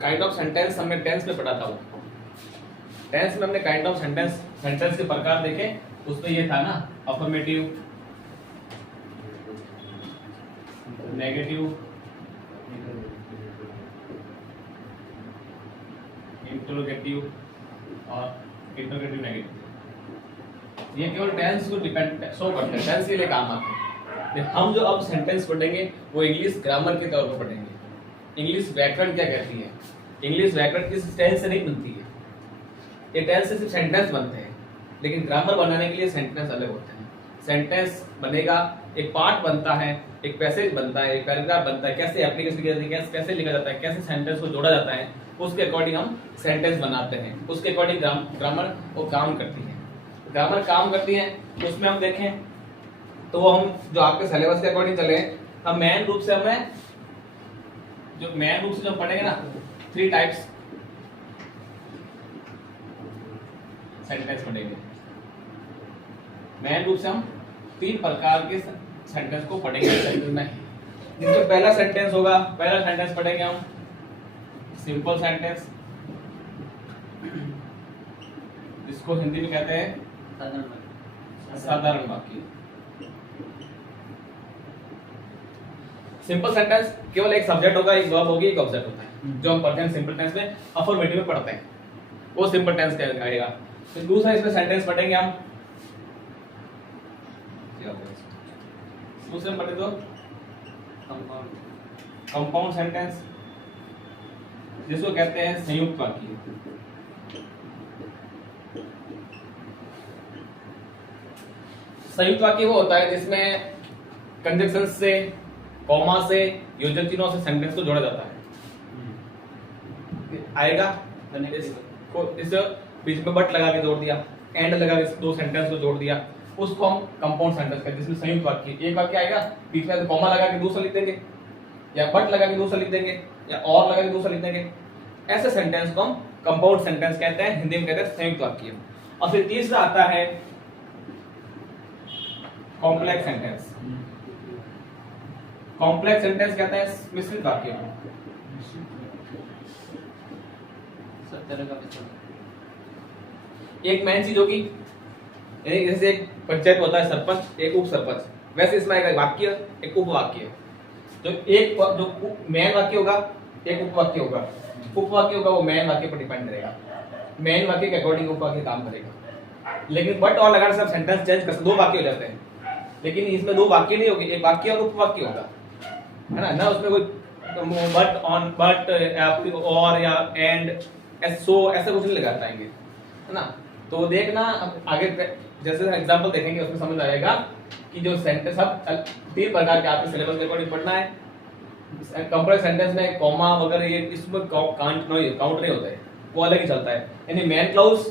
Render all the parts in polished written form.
Kind of sentence हमने tense में पढ़ा था। वो टेंस में हमने काइंड ऑफ सेंटेंस के प्रकार देखे। उसमें ये था ना, अफर्मेटिव, नेगेटिव, इंटरोगेटिव और इंटरोगेटिव नेगेटिव। ये केवल टेंस को डिपेंड शो करते हैं, टेंस के लिए काम आते हैं। हम जो अब सेंटेंस पढ़ेंगे वो इंग्लिश ग्रामर के तौर पर पढ़ेंगे। इंग्लिश व्याकरण क्या कहती है, इंग्लिश व्याकरण किस टेंस से नहीं बनती है। ये टेंस से सिर्फ सेंटेंस बनते हैं, लेकिन ग्रामर बनाने के लिए सेंटेंस अलग होते हैं। सेंटेंस बनेगा, एक पार्ट बनता है, एक पैसेज बनता है, एक पैराग्राफ बनता है, कैसे एप्लीकेशन की जाती है, कैसे लिखा जाता है, कैसे सेंटेंस को जोड़ा जाता है, उसके अकॉर्डिंग हम सेंटेंस बनाते हैं। उसके अकॉर्डिंग ग्रामर वो काम करती है। ग्रामर काम करती है तो उसमें हम देखें तो वो हम जो आपके सिलेबस के अकॉर्डिंग चले, हम मेन रूप से जो पढ़ेंगे ना, 3 टाइप्स सेंटेंस पढ़ेंगे। मेन रूप से हम 3 प्रकार के सेंटेंस को पढ़ेंगे सेंटेंस में। जिसमें पहला सेंटेंस होगा, पहला सेंटेंस पढ़ेंगे हम सिंपल सेंटेंस, जिसको हिंदी में कहते हैं साधारण वाक्य। सिंपल सेंटेंस केवल एक सब्जेक्ट होगा, एक वर्ब होगी, एक ऑब्जेक्ट होता है। जो हम पढ़ते हैं सिंपल टेंस में, अफर्मेटिव में पढ़ते हैं, वो सिंपल टेंस कहलाएगा। तो दूसरा इसमें सेंटेंस पढ़ेंगे हम, दूसरे में पढ़े तो कंपाउंड सेंटेंस, जिसको कहते हैं संयुक्त वाक्य। संयुक्त वाक्य वो होता है जिसमें कंजक्शन से, कॉमा से, योजक चिन्हों से सेंटेंस को जोड़ा जाता है। आएगा इस बीच में बट लगा के जोड़ दिया, एंड लगा के 2 सेंटेंस को जोड़ दिया, उसको हम कंपाउंड सेंटेंस कहते हैं। जिसमें संयुक्त वाक्य, एक वाक्य आएगा, बीच में कॉमा लगा के दूसरा लिख देंगे, या बट लगा के दूसरा लिख देंगे, या और लगा के दूसरा लिख देंगे। ऐसे सेंटेंस को हम कंपाउंड सेंटेंस कहते हैं, हिंदी में कहते हैं संयुक्त वाक्य। और फिर तीसरा आता है कॉम्प्लेक्स सेंटेंस। कॉम्प्लेक्स सेंटेंस कहते हैं मिश्रित वाक्य। एक मेन चीज होगी, जैसे एक पंचायत होता है सरपंच, एक उप सरपंच, वैसे इसमें एक वाक्य, एक उपवाक्य। जो मेन वाक्य होगा, एक उपवाक्य होगा। उपवाक्य होगा वो मेन वाक्य पर डिपेंड करेगा, मेन वाक्य के अकॉर्डिंग उपवाक्य काम करेगा। लेकिन बट और लगाने से आप सेंटेंस चेंज कर, 2 वाक्य हो जाते हैं। लेकिन इसमें 2 वाक्य नहीं होगी, एक वाक्य और उपवाक्य होगा, है ना। ना उसमें कोई बट ऑन, बट और या एंड, सो ऐसा कुछ नहीं लगा पाएंगे, है ना। तो देखना आगे जैसे एग्जांपल देखेंगे उसमें समझ आएगा कि जो सेंटेंस अब 3 प्रकार के आपके सिलेबस के अकॉर्डिंग पढ़ना है। कंप्लेक्स सेंटेंस में कॉमा वगैरह ये इसमें काउंट नहीं होता है, वो अलग ही चलता है। यानी मेन क्लॉज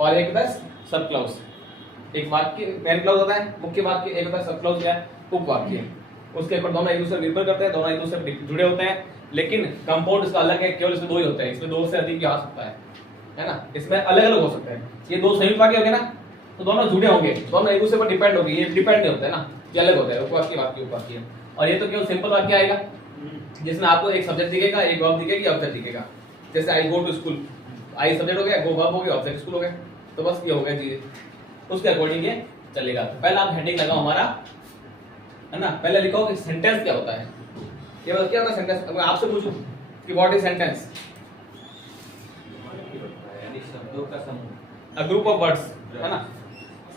और एक होता है सब क्लॉज। एक वाक्य मेन क्लॉज होता है, मुख्य वाक्य, एक होता है सब क्लॉज या उपवाक्य। उसके ऊपर दोनों एक दूसरे निर्भर करते हैं, दोनों एक दूसरे से जुड़े होते हैं। लेकिन कंपाउंड इसका अलग है, केवल इसमें 2 ही होते हैं, इसमें 2 से अधिक भी आ सकता है ना। इसमें अलग अलग हो सकता है। ये 2 संयुक्त वाक्य हो गए ना, तो दोनों जुड़े होंगे, दोनों एक दूसरे पर डिपेंड होंगे। ये डिपेंड नहीं होता है ना, ये अलग होता है, उपवाक्य वाक्य उपवाक्य। और ये तो केवल सिंपल वाक्य आएगा जिसमें आपको एक सब्जेक्ट दिखेगा, एक वर्ब दिखेगी, ऑब्जेक्ट दिखेगा। जैसे I go to school, I subject हो गया, गो वर्ब हो गया, ऑब्जेक्ट स्कूल हो गया। तो बस ये हो गया चीज, उसके अकॉर्डिंग ये चलेगा। तो पहले आप हेडिंग लगाओ हमारा, है ना। पहले लिखो कि सेंटेंस क्या होता है। ये बात क्या होता है सेंटेंस। अगर आपसे पूछूं कि व्हाट इज सेंटेंस, यानी शब्दों का समूह, अ ग्रुप ऑफ वर्ड्स, है ना।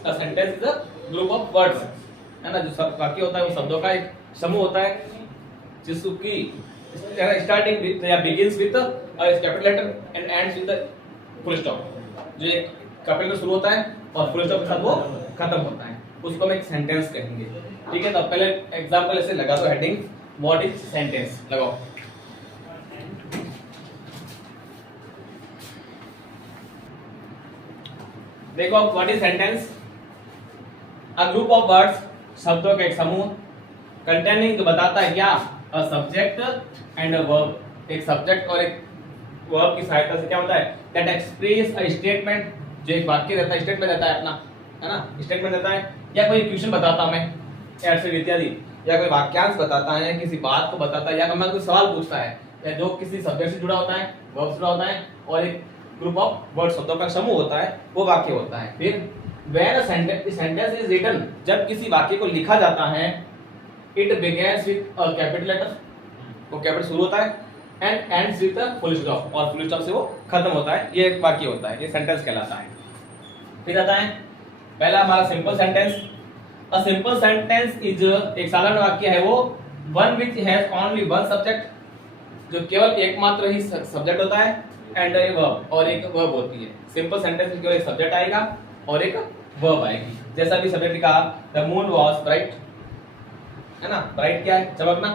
A sentence is a group of words, है ना। जो वाक्य होता है वो शब्दों का एक समूह होता है, जिसकी स्टार्टिंग विद या begins with a capital letter and ends with a full stop. जो एक कैपिटल में शुरू होता है और फुल स्टॉप के साथ वो खत्म होता है, उसको हम एक सेंटेंस कहेंगे। ठीक है, तो पहले एग्जांपल ऐसे लगा दो, हेडिंग व्हाट इज सेंटेंस लगाओ। देखो अब what is sentence, a group of words, शब्दों का एक समूह, कंटेनिंग जो बताता है क्या, a subject and a verb, एक सब्जेक्ट और एक वर्ब की सहायता से क्या होता है, दैट एक्सप्रेस अ स्टेटमेंट, जो एक वाक्य रहता है, स्टेटमेंट रहता है अपना, है ना, स्टेटमेंट रहता है, या कोई क्वेश्चन बताता हमें, एटसेट्रा इत्यादि, या कोई वाक्यांश बताता है, किसी बात को बताता है, या हमें कोई सवाल पूछता है, या जो किसी सब्जेक्ट से जुड़ा होता है, वर्ब से जुड़ा होता है, और एक ग्रुप ऑफ वर्ड शब्दों का समूह होता है, वो वाक्य होता है। फिर when a sentence is written, जब किसी वाक्य को लिखा जाता है, it begins with a capital letter, वो कैपिटल शुरू होता है, and ends with a full stop, और full stop से वो खत्म होता है। ये एक वाक्य होता है, ये सेंटेंस कहलाता है। फिर आता है पहला हमारा simple sentence. A simple sentence is, एक साधारण वाक्य है वो, one which has only one subject, जो केवल एकमात्र ही सब्जेक्ट होता है, एंड ए वर्ब, और एक वर्ब होती है। सिंपल सेंटेंस में केवल एक सब्जेक्ट आएगा और एक वर्ब आएगी। जैसा भी सब्जेक्ट लिखा, द मून वाज ब्राइट, है ना, ब्राइट क्या है, चमकना,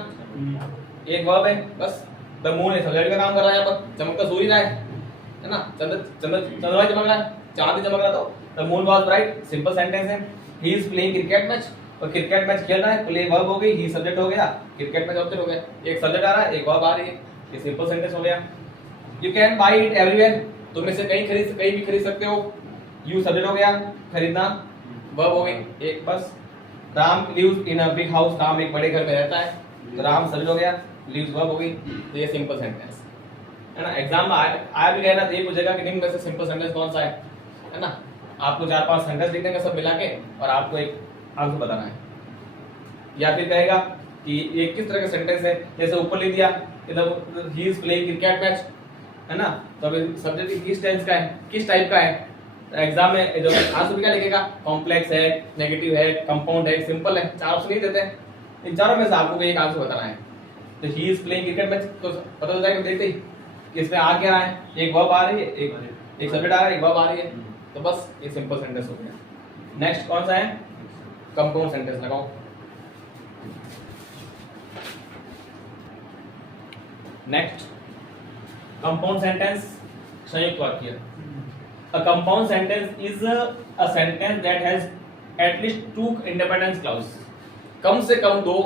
एक वर्ब है बस। द मून है सब्जेक्ट का काम कर रहा है, यहाँ पर चमकता सूर्य है ना, चंद्रमा चमक रहा है, चांद चमक रहा, तो the moon was bright simple sentence है। He is playing cricket match, और क्रिकेट मैच खेल रहा है, प्ले वर्ब हो गई, ही सब्जेक्ट हो गया, क्रिकेट मैच ऑब्जेक्ट हो गया। एक सब्जेक्ट आ रहा है, एक वर्ब आ रही है, ये सिंपल सेंटेंस हो गया। You can buy it everywhere, तुम इसे कहीं भी खरीद सकते हो। यू सब्जेक्ट हो गया, खरीदना, वर्ब हो गई एक बस। Ram lives in a big house, Ram एक बड़े घर में रहता है, तो राम सब्जेक्ट हो गया, लिव्स वर्ब हो गई, तो ये सिंपल सेंटेंस है ना। एग्जाम में आया भी कहना, ये पूछेगा कि निम्न में से सिंपल सेंटेंस कौन सा है ना। आपको 4-5 सेंटेंस लिखने का सब मिला के, और आपको एक आंसर बताना है। या फिर कहेगा कि ये किस तरह का सेंटेंस है, जैसे ऊपर लिख दिया, ही इज प्लेइंग क्रिकेट मैच, है ना, तो सब्जेक्ट किस टेंस का है, किस टाइप का है। एग्जाम में जो आंसर क्या लिखेगा, कॉम्प्लेक्स है, नेगेटिव है, कंपाउंड है, सिंपल है, 4 ऑप्शन नहीं देते हैं, इन चारों में से आपको एक आंसर बताना है। तो ही इज प्लेइंग क्रिकेट मैच, तो पता चल जाएगा देखते ही कि इसमें आ क्या रहा है, एक वर्ब आ रही है, एक सब्जेक्ट आ रहा है, एक वर्ब आ रही है, तो बस ये सिंपल सेंटेंस हो गया। नेक्स्ट कौन सा है, कंपाउंड सेंटेंस लगाओ। नेक्स्ट कंपाउंड सेंटेंस, संयुक्त वाक्य। A compound sentence is a sentence that has at least 2 independent clauses. कम से कम 2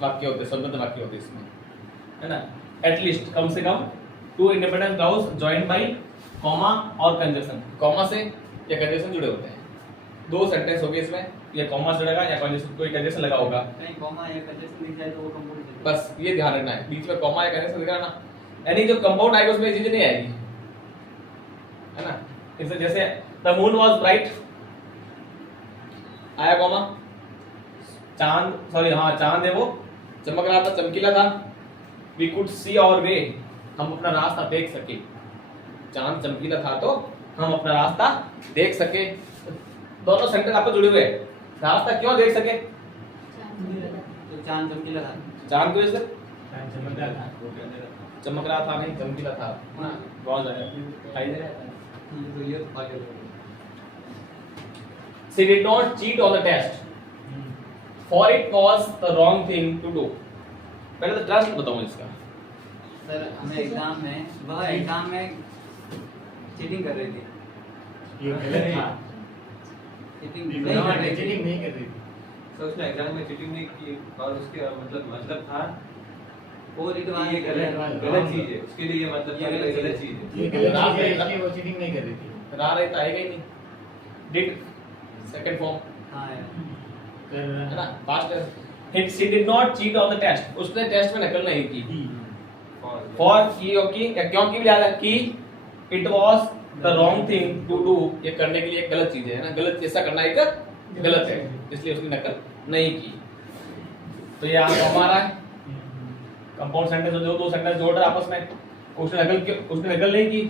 वाक्य होते हैं, स्वतंत्र वाक्य होते हैं इसमें, है ना। At least कम से कम 2 independent clause joined by comma और conjunction, कॉमा से या कंजंक्शन जुड़े होते हैं। 2 सेंटेंस होंगे इसमें, या कॉमा से जुड़ेगा या कंजंक्शन, कोई कंजंक्शन लगा होगा, नहीं कॉमा या कंजंक्शन दिख जाए तो वो कंपाउंड है। बस ये ध्यान रखना है, बीच में कॉमा या कंजंक्शन दिख रहा ना, यानी जो कंपाउंड आएगा उसमें चीजें नहीं आएगी, है ना। इसे जैसे द मून वाज ब्राइट, आया कॉमा, चांद, सॉरी हाँ चांद है वो चमक रहा था, चमकीला था। We could see our way, हम अपना रास्ता देख सके, चांद चमकीला था तो हम अपना रास्ता देख सके। दोनों सेंटेंस आपको जुड़े हुए हैं। रास्ता क्यों देख सके, तो चांद चमकीला था, चांद को जैसे चमक रहा था, चमक रहा था, नहीं चमकीला था, हाँ बहुत दिखाई दे रहा था। तो ये तो फाइल है। She did not cheat on the test, for it was the wrong thing to do. पहले तो ट्रस्ट बताऊं इसका। सर हमें एग्जाम में, वह एग्जाम में चीटिंग कर रही थी। ये गलत था, चीटिंग चीटिंग नहीं कर रही थी। तो उसने एग्जाम में चीटिंग नहीं की, और उसके मतलब था वो रिटवान ये गलत चीज है, उसके लिए ये मतलब था कि गलत चीज है। ये गलत चीज है, इसलिए वो चीटिंग नहीं कर रही थी। रा रही तो आएगा ही नहीं। डिड सेकंड फॉर्म, हां यार, कर है रहा ना, past tense. She did not cheat on the test, उसने टेस्ट में नकल नहीं की। For की क्योंकि भी याद है कि it was the wrong thing to do, ये करने के लिए एक गलत चीज है ना, गलत ऐसा करना एक गलत है, इसलिए उसने नकल नहीं की। तो ये यहाँ हमारा है कंपाउंड सेंटेंस, जो 2 सेंटेंस जोड़ रहे आपस में, उसने नकल नहीं की,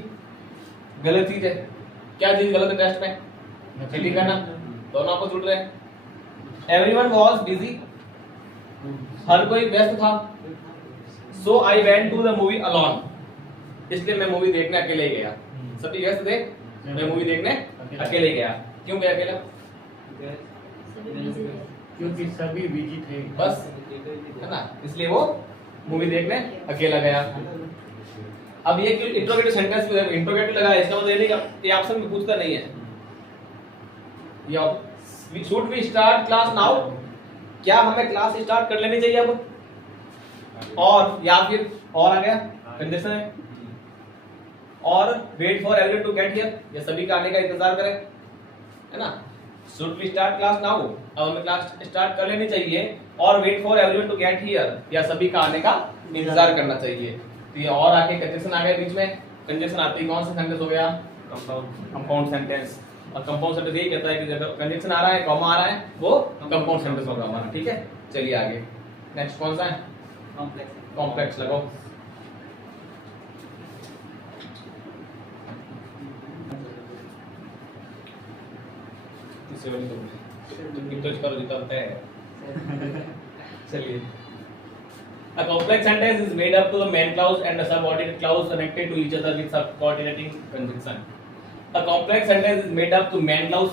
गलत चीज है। क्या चीज गलत है टेस्ट में, चीटिंग करना, दोनों आपस जुड़ रहे हैं। एवरीवन वाज बिजी, हर कोई व्यस्त था। So I went to the movie alone, इसलिए मैं मूवी देखने अकेले ही गया। सभी व्यस्त थे, मैं मूवी देखने अकेले गया। क्यों गया अकेला, क्योंकि सभी बिजी थे, बस, है ना, इसलिए वो मूवी देखने अकेला गया। अब ये इंट्रोगेटिव सेंटेंस में इंट्रोगेटिव लगा है, इसका मतलब ये नहीं कि ये ऑप्शन में पूछता नहीं है। ये should we start class now, क्या हमें क्लास स्टार्ट कर लेनी चाहिए अब, और या फिर और आ गया कंडीशन है, और wait for everyone to get here, ये सभी का आने का इंतजार करें, है ना। Should we start class now, अब हमें क्लास स्टार्ट कर लेनी चाहिए और wait for everyone to get here, या सभी का आने का इंतजार करना चाहिए। तो ये और आके कंजक्शन आ गया बीच में, कंजक्शन आते ही कौन सा सेंटेंस हो गया? Compound sentence. और कंपाउंड सेंटेंस यही कहता है कि जब कंजक्शन आ रहा है, कॉमा आ रहा है, वो कंपाउंड सेंटेंस होगा हमारा। ठीक है, चलिए आगे नेक्स्ट कौन सा है? कॉम्प्लेक्स। कॉम्प्लेक्स लगाओ। इससे बड़ी तो करो जितना है। चलिए, a complex sentence is made up to the main clause and the subordinate clause connected to each other with subordinating conjunction. A complex sentence is made up to main clause,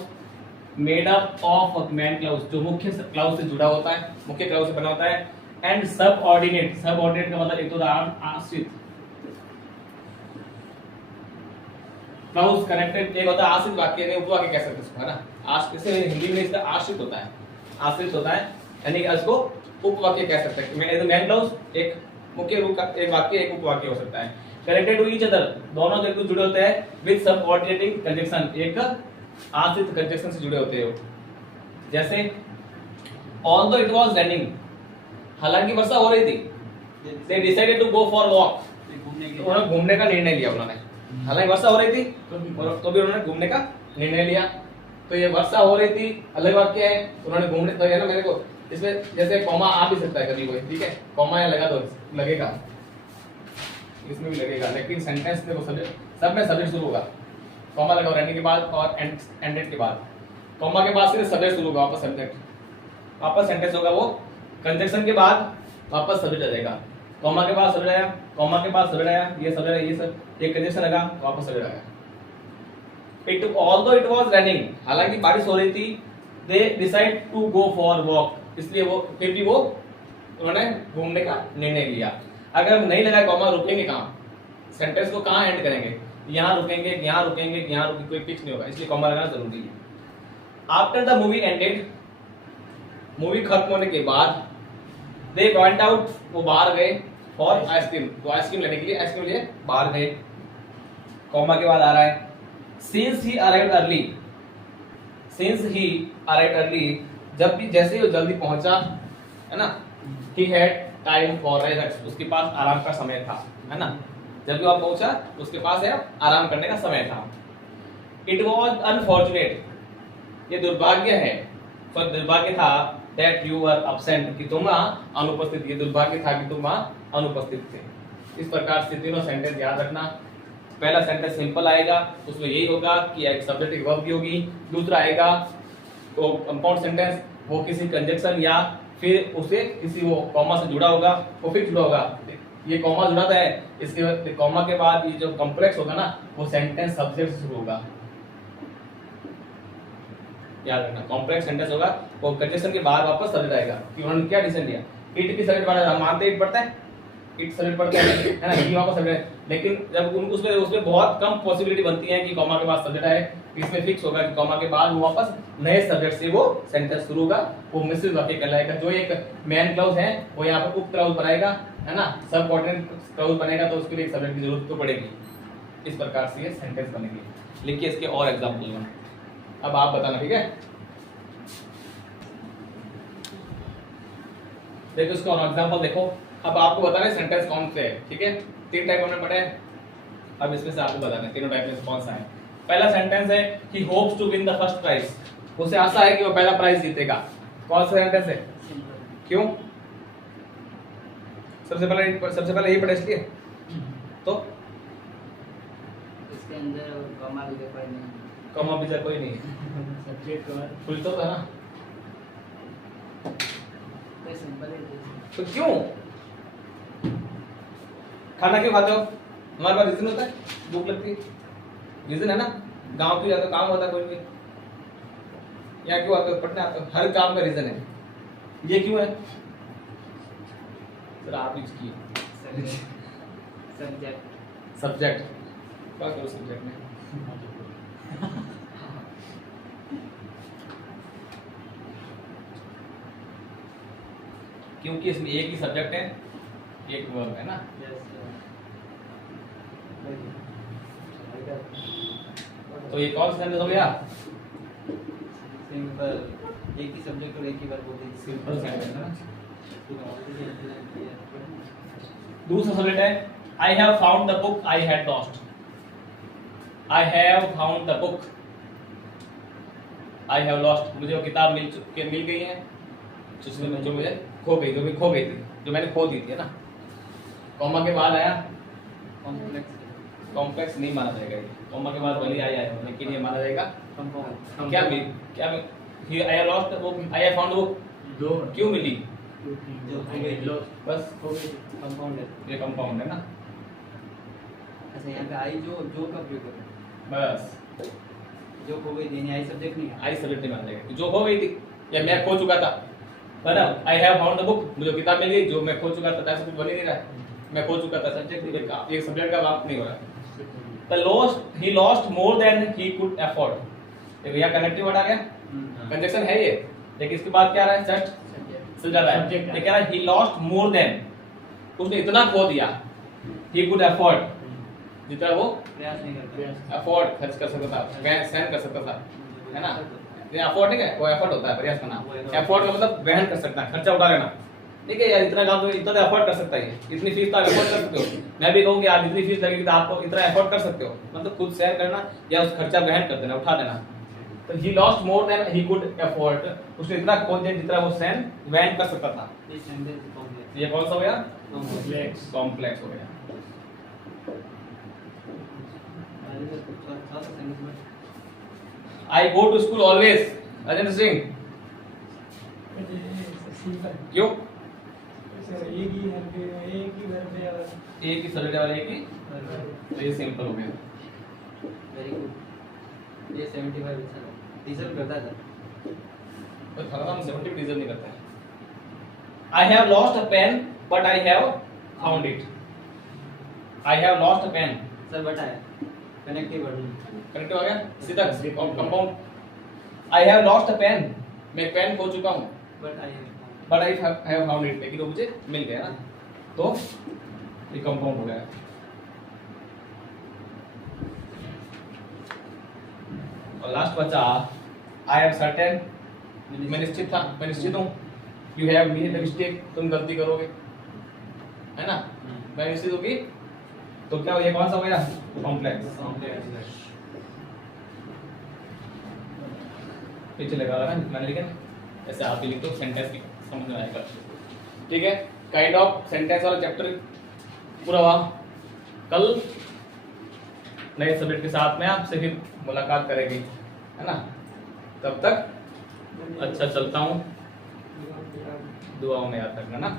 made up of a main clause जो मुख्य clause से जुड़ा होता है, मुख्य clause से बना होता है, and subordinate, subordinate का मतलब एक तो आश्रित clause connected, एक होता है आश्रित वाक्य, नहीं उपवाक्य कह सकते इसको, है ना? आश्रित से हिंदी में इसका आश्रित होता है, आश्रित होता है, यानी कि इसको उपवाक्य कह सकते हैं। मैंने मेन क्लॉज एक मुख्य रूप का एक वाक्य, एक उपवाक्य हो सकता है। कनेक्टेड टू ईच अदर, दोनों एक दूसरे जुड़े होते हैं विद सबऑर्डिनेटिंग कंजक्शन, एक आश्रित कंजक्शन से जुड़े होते हैं। जैसे ऑल्दो इट वाज रेनिंग, हालांकि वर्षा हो रही थी, they decided to go for walk, उन्होंने घूमने का निर्णय लिया। उन्होंने हालांकि वर्षा हो रही थी तो भी उन्होंने घूमने का निर्णय लिया। तो ये वर्षा हो रही थी अलग वाक्य है, उन्होंने घूमने, तो है ना, मेरे को इसमें जैसे कॉमा आ भी सकता है कभी कोई, ठीक है, कॉमा या लगा दो, लगेगा, इसमें भी लगेगा, लेकिन सेंटेंस में वो सब्जेक्ट, सब में सब्जेक्ट शुरू होगा, कॉमा लगा रहने के बाद और एंडेड के बाद, कॉमा के बाद से सब्जेक्ट शुरू होगा, वापस सब्जेक्ट, वापस सेंटेंस होगा, वो कंजक्शन के बाद वापस सब्जेक्ट आ जाएगा, कॉमा के बाद सब्जेक्ट आया, कॉमा के बाद सब्जेक्ट आया, ये सब्जेक्ट, ये सब, ये कंजक्शन लगा, वापस सब्जेक्ट आया। It although it was running, हालांकि बारिश हो रही थी, they decide to go for walk, इसलिए वो फिर भी वो उन्होंने घूमने का निर्णय लिया। अगर नहीं लगा कॉमा, रुकेंगे कहाँ? सेंटेंस को कहाँ एंड करेंगे? यहाँ रुकेंगे, यहाँ रुकेंगे, यहाँ रुकेंगे, कोई फिक्स नहीं होगा, इसलिए कॉमा लगाना जरूरी है। After the movie ended, movie खत्म होने के बाद, दे वेंट आउट, वो बाहर गए फॉर आइसक्रीम, तो आइसक्रीम लेने के लिए, आइसक्रीम लिए बाहर गए, कॉमा के बाद आ रहा है since he arrived early, since he arrived early, जब भी जैसे वो जल्दी पहुंचा, है ना, he had time for rest, उसके पास आराम का समय था, है ना, जब भी वहां पहुंचा उसके पास है आराम करने का समय था। इट वॉज अनफॉर्चुनेट, ये दुर्भाग्य है, तो दुर्भाग्य था, दैट यू वर अब्सेंट, कि तुम वहां अनुपस्थित, ये दुर्भाग्य था कि तुम वहां अनुपस्थित थे। इस प्रकार से तीनों सेंटेंस याद रखना। पहला सेंटेंस सिंपल आएगा, उसमें यही होगा कि एक सब्जेक्ट एक वर्ब भी होगी, दूसरा आएगा तो कंपाउंड सेंटेंस, वो किसी कंजक्शन या फिर उसे किसी वो कॉमा से जुड़ा होगा, वो फिर जुड़ा होगा, ये कॉमा जुड़ा है, इसके कॉमा के बाद ये जो कॉम्प्लेक्स होगा ना, वो सेंटेंस सब्जेक्ट से शुरू होगा, याद रखना। कॉम्प्लेक्स सेंटेंस होगा, वो कंजक्शन के बाद वापस सब्जेक्ट आएगा कि उन्होंने क्या डिसीजन लिया। इट की सब्जेक्ट पढ़ा, हम मानते इट पढ़ता है, इट सब्जेक्ट पढ़ता है ना, ये वापस सब्जेक्ट, लेकिन जब उसमें बहुत कम पॉसिबिलिटी बनती है कि कॉमा के बाद सब्जेक्ट आए, इसमें फिक्स होगा कि कॉमा के बाद वो वापस नए सब्जेक्ट से वो सेंटेंस शुरू होगा, वो मिश्रित वाक्य कहलाएगा। जो एक मेन क्लॉज है वो यहाँ पर उप क्लॉज बनाएगा, है ना, सब ऑर्डिनेट क्लॉज बनेगा, तो उसके लिए एक सब्जेक्ट की जरूरत तो पड़ेगी। इस प्रकार से ये सेंटेंस बनेगी। लिखिए इसके और एग्जांपल, अब आप बताना, ठीक है। देखो इसका और एग्जांपल देखो, अब आपको बताना है सेंटेंस कौन से है, ठीक है। तीन टाइप हमने पढ़े हैं, अब इसमें से आपको बताना है तीनों टाइप में कौन सा है। पहला सेंटेंस है he hopes to win the first prize, उसे आशा है कि वो पहला प्राइज जीतेगा। कौन सा सेंटेंस है? क्यों? सबसे पहले यही पढ़े इसलिए, तो इसके अंदर कॉमा भी कोई नहीं, कॉमा भी कोई नहीं, सब्जेक्ट और फुल स्टॉप है ना, कोई सिंपल है। तो क्यों? खाना क्यों खाते हो? हमारे पास रीजन होता है, भूख लगती है, रीजन है ना। गांव क्यों जाते हो? काम होता है कोई भी। यहाँ क्यों आते हो? पढ़ने आते हो, हर काम का रीजन है। ये क्यों है? सर आप यूज किए सब्जेक्ट, क्या करो सब्जेक्ट में? क्योंकि इसमें एक ही सब्जेक्ट है, एक वर्ब है ना। तो ये कौन सा सेंटेंस हो गया? सिंपल एक ही सब्जेक्ट और एक ही वर्ब होती है। सिंपल सेंटेंस है ना। दूसरा सब्जेक्ट है आई have found the book I had lost. I have found the book I have lost, मुझे वो किताब मिल गई है जिसमें जो मुझे खो गई थी, जो मैंने खो दी थी, है ना। कॉमा के बाद आया कॉम्प्लेक्स नहीं माना जाएगा ये, कॉमा के बाद भले आया है लेकिन ये माना जाएगा कंपाउंड। क्या ही I have lost the book, I have found the book though क्यों मिली, जो हो गई थी। बस हो गई थी। कंपाउंड है। ये कंपाउंड है ना। अच्छा यहाँ पे आई जो का प्रयोग करें, बस जो हो गई थी, आई सब्जेक्ट नहीं है। आई सब्जेक्ट नहीं माना जाएगा, जो हो गई थी या मैं खो चुका था, बराबर। आई हैव फाउंड द बुक, मुझे किताब मिल गई, जो मैं खो चुका था, ऐसा कुछ बन ही नहीं रहा है, मैं खो चुका था, सब्जेक्ट ये सब्जेक्ट का बात नहीं हो रहा। The lost he lost more than he could afford, देखो यहाँ कनेक्टिव वर्ड आ गया, कंजक्शन है ये, लेकिन इसके बाद क्या आ रहा है, जस्ट सुझा रहा है, ये कह रहा है he lost more than, उसने इतना खो दिया, he could afford, जितना वो प्रयास नहीं करता। अफोर्ड खर्च कर सकता था, सहन कर सकता था, है ना। ये अफोर्ड नहीं है, वो एफर्ट होता है, प्रयास करना। एफोर्ड का मतलब वहन कर सकता है, खर्चा उठा लेना, ठीक है यार, इतना काम तो इतना अफोर्ड कर सकता है, इतनी फीस तो आप अफोर्ड कर सकते हो। मैं भी कहूँगी यार इतनी फीस लगेगी तो आप इतना अफोर्ड कर सकते हो, मतलब खुद शेयर करना या उस खर्चा वहन कर देना, उठा देना। तो he lost more than he could afford, उसने इतना खो दिया जितना वो सहन वहन कर सकता था। ये सेंटेंस कॉम्प्लेक्स। ये कौन सा हो गया, कॉम्प्लेक्स। कॉम्प्लेक्स हो गया। I go to school always, Rajendra Singh क्यों, एक ही सब्जेक्ट वाला एक ही, तो ये सिंपल हो गया। Very good. ये 75 डिजर्व करता था। तो थोड़ा हम 70 डिजर्व नहीं करते हैं। I have lost a pen but I have found it, I have lost a pen, sir but आया कनेक्टिव वर्ड। करेक्ट हो गया, सीधा compound. I have lost a pen, मैं पेन खो चुका हूँ, but I have found it, लेकिन वो मुझे मिल गया ना, तो ये कंपाउंड हो गया। और लास्ट बचा आई एम सर्टेन, मैं निश्चित हूँ। You have made a mistake, तुम गलती करोगे, है ना, मैं निश्चित हूँ कि, तो क्या ये कौन सा हो गया, कॉम्प्लेक्स। पीछे लगा रहा है मैंने, लेकिन ऐसे आप भी लिख दो, सेंटेंस की समझ में आएगा, ठीक है। काइंड ऑफ सेंटेंस वाला चैप्टर पूरा हुआ। कल नए सब्जेक्ट के साथ में आपसे फिर मुलाकात करेगी, है ना। तब तक अच्छा चलता हूँ, दुआओं में याद रखना ना।